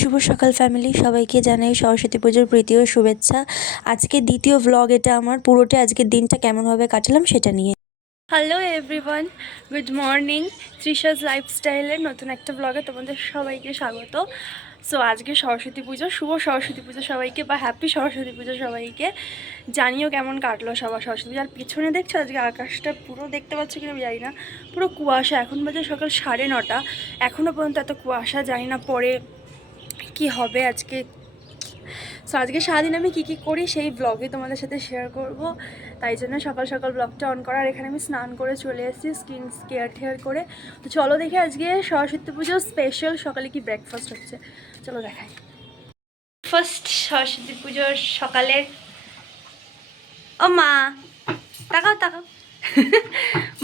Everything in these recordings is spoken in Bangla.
শুভ সকাল ফ্যামিলি, সবাইকে জানাই সরস্বতী পুজোর প্রীতি ও শুভেচ্ছা। আজকে দ্বিতীয় ভ্লগ এটা আমার, পুরোটা আজকের দিনটা কেমনভাবে কাটালাম সেটা নিয়ে। Hello everyone, good morning. তৃষাজ লাইফস্টাইলের নতুন একটা ব্লগে তোমাদের সবাইকে স্বাগত। সো আজকে সরস্বতী পুজো, শুভ সরস্বতী পুজো সবাইকে, বা হ্যাপি সরস্বতী পুজো সবাইকে। জানিও কেমন কাটলো সবার সরস্বতী পুজো। আর পিছনে দেখছো আজকে আকাশটা পুরো দেখতে পাচ্ছ কিনা আমি জানি না, পুরো কুয়াশা। এখন বাজে সকাল 9:30, এখনও পর্যন্ত এত কুয়াশা। জানি না পরে কি হবে আজকে। সো আজকে সারাদিন আমি কী করি সেই ব্লগে তোমাদের সাথে শেয়ার করব। তাই জন্য সকাল সকাল ব্লগটা অন করার। এখানে আমি স্নান করে চলে এসেছি স্কিন কেয়ার করে। তো চলো দেখি আজকে সরস্বতী পুজোর স্পেশাল সকালে কি ব্রেকফাস্ট হচ্ছে, চলো দেখাই। ফার্স্ট সরস্বতী পুজোর সকালের, ও মা তাকাও তাকাও।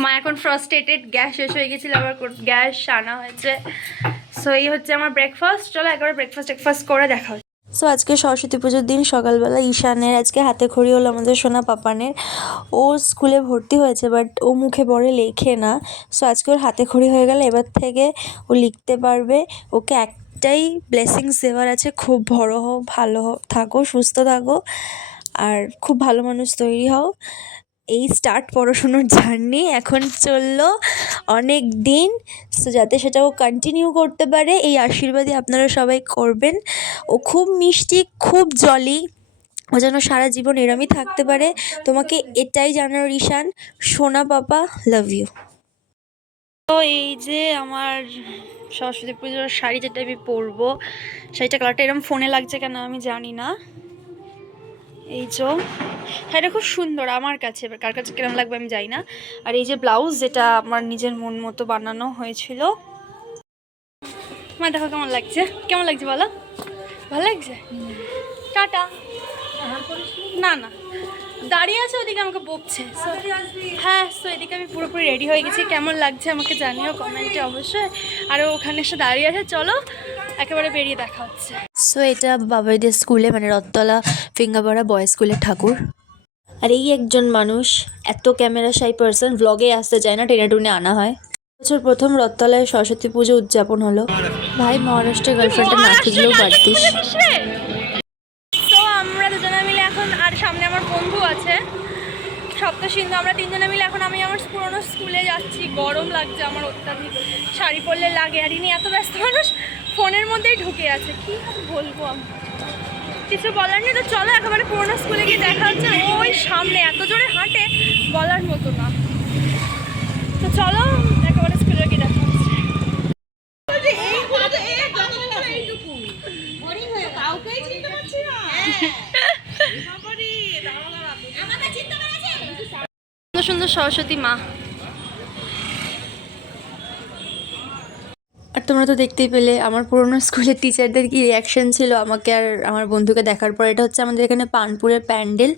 মা এখন ফ্রাস্ট্রেটেড, গ্যাস শেষ হয়ে গেছিলো, আবার গ্যাস আনা হয়েছে। সো এই হচ্ছে আমার ব্রেকফাস্ট। চলো একবার ব্রেকফাস্ট করে দেখা হচ্ছে। সো আজকে সরস্বতী পুজোর দিন সকালবেলা ঈশানের আজকে হাতে খড়ি হলো, আমাদের সোনা পাপানের। ও স্কুলে ভর্তি হয়েছে বাট ও মুখে পড়ে লেখে না। সো আজকে ওর হাতে খড়ি হয়ে গেলে এবার থেকে ও লিখতে পারবে। ওকে একটাই ব্লেসিংস দেওয়ার আছে, খুব বড় হও, ভালো থাকো, সুস্থ থাকো, আর খুব ভালো মানুষ তৈরি হও। এই স্টার্ট পড়াশুনোর জার্নি, এখন চললো অনেক দিন। সো যাতে সেটাও কন্টিনিউ করতে পারে এই আশীর্বাদই আপনারা সবাই করবেন। ও খুব মিষ্টি, খুব জলি, ও যেন সারা জীবন এরমই থাকতে পারে। তোমাকে এটাই জানার ঈশান, সোনা পাপা, লাভ ইউ। তো এই যে আমার সরস্বতী পুজোর শাড়ি, যেটা আমি পরবো, শাড়িটা কালারটা এরকম ফোনে লাগছে কেন আমি জানি না। এই যে শাড়িটা খুব সুন্দর আমার কাছে, এবার কার কাছে কেমন লাগবে আমি জানি না। আর এই যে ব্লাউজ, যেটা আমার নিজের মন মতো বানানো হয়েছিল। মা দেখো কেমন লাগছে, কেমন লাগছে বলো, ভালো লাগছে? টাটা। না না, দাঁড়িয়ে আছে ওদিকে, আমাকে বকছে। হ্যাঁ, সো এদিকে আমি পুরোপুরি রেডি হয়ে গেছি। কেমন লাগছে আমাকে জানিও কমেন্টে অবশ্যই। আর ওখানে এসে দাঁড়িয়ে আছে, চলো একেবারে বেরিয়ে দেখা হচ্ছে। সো এটা বাবাইদের স্কুলে, মানে রথতলা ফিঙ্গাপাড়া বয়েজ স্কুলের ঠাকুর। আর এই একজন মানুষ, এত ক্যামেরা শাই পার্সন, ব্লগে আসতে চায় না, টেনে টুনে আনা হয়। বছর প্রথম রথতলায় সরস্বতী পুজো উদযাপন হলো। ভাই মহারাষ্ট্রের গার্লফ্রেন্ডে না খুঁজলেও পারতিস। তো আমরা দুজনে মিলে এখন, আর সামনে আমার বন্ধু আছে সপ্তসিন্ধু, আমরা তিনজনে মিলে এখন আমি আমার পুরোনো স্কুলে যাচ্ছি। গরম লাগছে আমার অত্যাধিক, শাড়ি পরলে লাগে। আর ইনি এত ব্যস্ত মানুষ, ফোনের মধ্যেই ঢুকে আছে। কি আর বলবো, আমি কিছু বলার নেই। তো চলো একেবারে পুরোনো স্কুলে গিয়ে দেখা হচ্ছে। ওই সামনে এত জোরে হাঁটে, বলার মতো না। তো চলো একেবারে স্কুলে গিয়ে দেখা হচ্ছে। সুন্দর সুন্দর সরস্বতী মা। আর তোমরা তো দেখতেই পেলে আমার পুরোনো স্কুলের টিচারদের কি রিয়াকশন ছিল আমাকে আর আমার বন্ধুকে দেখার পর। এটা হচ্ছে আমাদের এখানে পানপুরের প্যান্ডেল,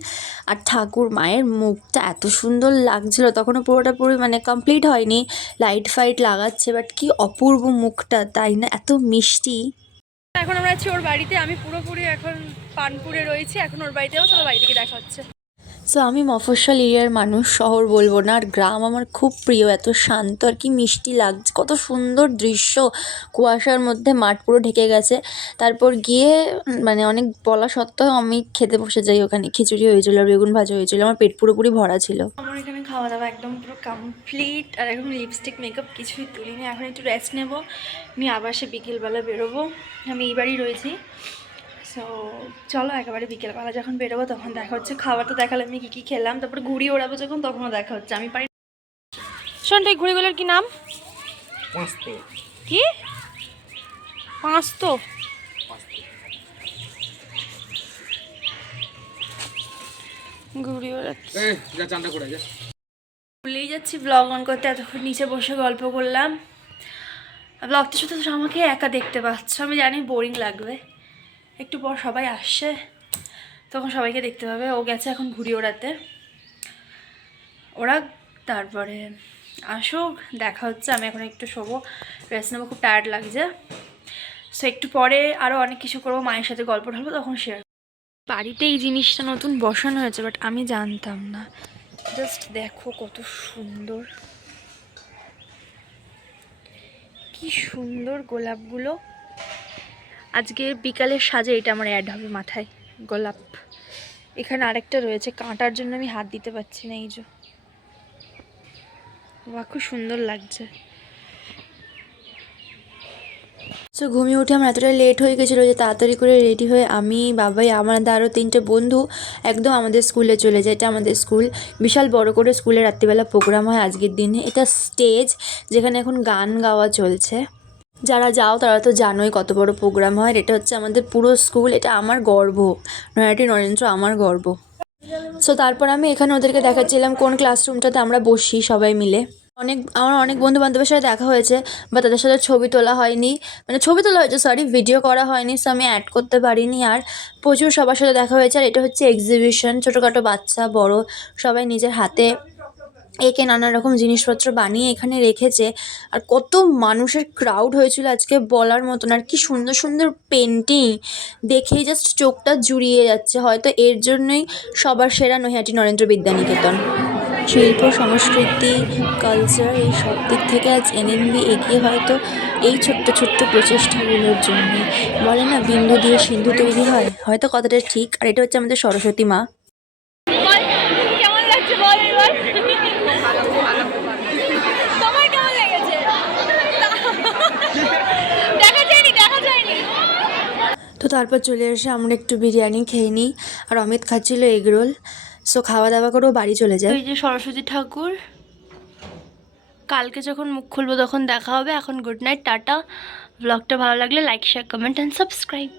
আর ঠাকুর মায়ের মুখটা এত সুন্দর লাগছিল। তখনও পুরোটা পুরো মানে কমপ্লিট হয়নি, লাইট ফাইট লাগাচ্ছে, বাট কি অপূর্ব মুখটা, তাই না? এত মিষ্টি। এখন আমরা আছি ওর বাড়িতে, আমি পুরোপুরি এখন পানপুরে রয়েছি। এখন ওর বাড়িতেও, চলো বাড়ি থেকে দেখা হচ্ছে। সো আমি মফস্বল এরিয়ার মানুষ, শহর বলবো না। আর গ্রাম আমার খুব প্রিয়, এত শান্ত আর কি মিষ্টি লাগছে, কত সুন্দর দৃশ্য। কুয়াশার মধ্যে মাঠ পুরো ঢেকে গেছে। তারপর গিয়ে মানে অনেক বলা সত্ত্বেও আমি খেতে বসে যাই। ওখানে খিচুড়ি হয়েছিল, বেগুন ভাজা হয়েছিল, আমার পেট পুরোপুরি ভরা ছিল। আমার এখানে খাওয়া দাওয়া একদম পুরো কমপ্লিট। আর এখন লিপস্টিক মেকআপ কিছুই তুলিনি, এখন একটু রেস্ট নেবো। আমি আবার সে বিকেলবেলা বেরোবো। আমি এই বাড়ি রয়েছি। সো চলো একেবারে বিকেলবেলা যখন বেরোবো তখন দেখা হচ্ছে। খাবার তো দেখালে আমি কী কী খেলাম, তারপরে ঘুড়ি ওড়াবো যখন, তখনও দেখা হচ্ছে। আমি পারি। শোন, এই ঘুড়িগুলোর কি নাম? কি পাঁচতো? ঘুড়ি ওড়াচ্ছি, ভুলেই যাচ্ছি ব্লগ অন করতে। এতক্ষণ নিচে বসে গল্প করলাম। ব্লগটা শুধু আমাকে একা দেখতে পাচ্ছ, আমি জানি বোরিং লাগবে। একটু পর সবাই আসছে, তখন সবাইকে দেখতে পাবে। ও গেছে এখন ঘুড়ি ওড়াতে, ওরা তারপরে আসুক, দেখা হচ্ছে। আমি এখন একটু শোবো, রেস্ট নেবো, খুব টায়ার্ড লাগছে। সো একটু পরে আরও অনেক কিছু করবো, মায়ের সাথে গল্প ঢালবো, তখন শেয়ার। বাড়িতে এই জিনিসটা নতুন বসানো হয়েছে, বাট আমি জানতাম না। জাস্ট দেখো কত সুন্দর, কি সুন্দর গোলাপগুলো। আজকে বিকালের সাজে এটা আমার অ্যাড হবে মাথায়, গোলাপ। এখানে আরেকটা রয়েছে, কাঁটার জন্য আমি হাত দিতে পারছি না। এই যে বাহ, খুব সুন্দর লাগছে। সো ঘুমিয়ে উঠে আমার এতটাই লেট হয়ে গেছিলো যে তাড়াতাড়ি করে রেডি হয়ে আমি, বাবাই, আমাদের আরও 3টে বন্ধু একদম আমাদের স্কুলে চলে যায়। এটা আমাদের স্কুল, বিশাল বড় করে স্কুলে রাত্রিবেলা প্রোগ্রাম হয় আজকের দিনে। এটা স্টেজ, যেখানে এখন গান গাওয়া চলছে। যারা যাও তারা তো জানোই কত বড় প্রোগ্রাম হয়। এটা হচ্ছে আমাদের পুরো স্কুল, এটা আমার গর্ব, নৈহাটি নরেন্দ্র আমার গর্ব। সো তারপর আমি এখানে ওদেরকে দেখাচ্ছিলাম কোন ক্লাসরুমটাতে আমরা বসি সবাই মিলে। আমার অনেক বন্ধু বান্ধবের সাথে দেখা হয়েছে, বা তাদের সাথে ছবি তোলা হয়নি, মানে ছবি তোলা হয়েছে সরি, ভিডিও করা হয়নি, সো আমি অ্যাড করতে পারিনি। আর প্রচুর সবার সাথে দেখা হয়েছে। আর এটা হচ্ছে এক্সিবিশন, ছোটোখাটো বাচ্চা বড় সবাই নিজের হাতে এঁকে নানা রকম জিনিসপত্র বানিয়ে এখানে রেখেছে। আর কত মানুষের ক্রাউড হয়েছিল আজকে বলার মতন। আর কি সুন্দর সুন্দর পেন্টিং, দেখেই জাস্ট চোখটা জুড়িয়ে যাচ্ছে। হয়তো এর জন্যই সবার সেরা নৈহাটি নরেন্দ্র বিদ্যানিকেতন। শিল্প, সংস্কৃতি, কালচার, এই সব দিক থেকে আজ এনএনবি এগিয়ে, হয়তো এই ছোট্ট ছোট্ট প্রচেষ্টাগুলোর জন্যই। বলে না বিন্দু দিয়ে সিন্ধু তৈরি হয়, হয়তো কথাটা ঠিক। আর এটা হচ্ছে আমাদের সরস্বতী মা। কেমন লাগছে বল এবার? তোমার কেমন লেগেছে? দেখা যায়নি। তো তারপর চলে এসে আমরা একটু বিরিয়ানি খেয়ে নিই, আর অমিত খাচ্ছিল এগরোল। সো খাওয়া দাওয়া করেও বাড়ি চলে যায়। ওই যে সরস্বতী ঠাকুর, কালকে যখন মুখ খুলবো তখন দেখা হবে। এখন গুড নাইট, টাটা। ব্লগটা ভালো লাগলে like, share, comment and subscribe.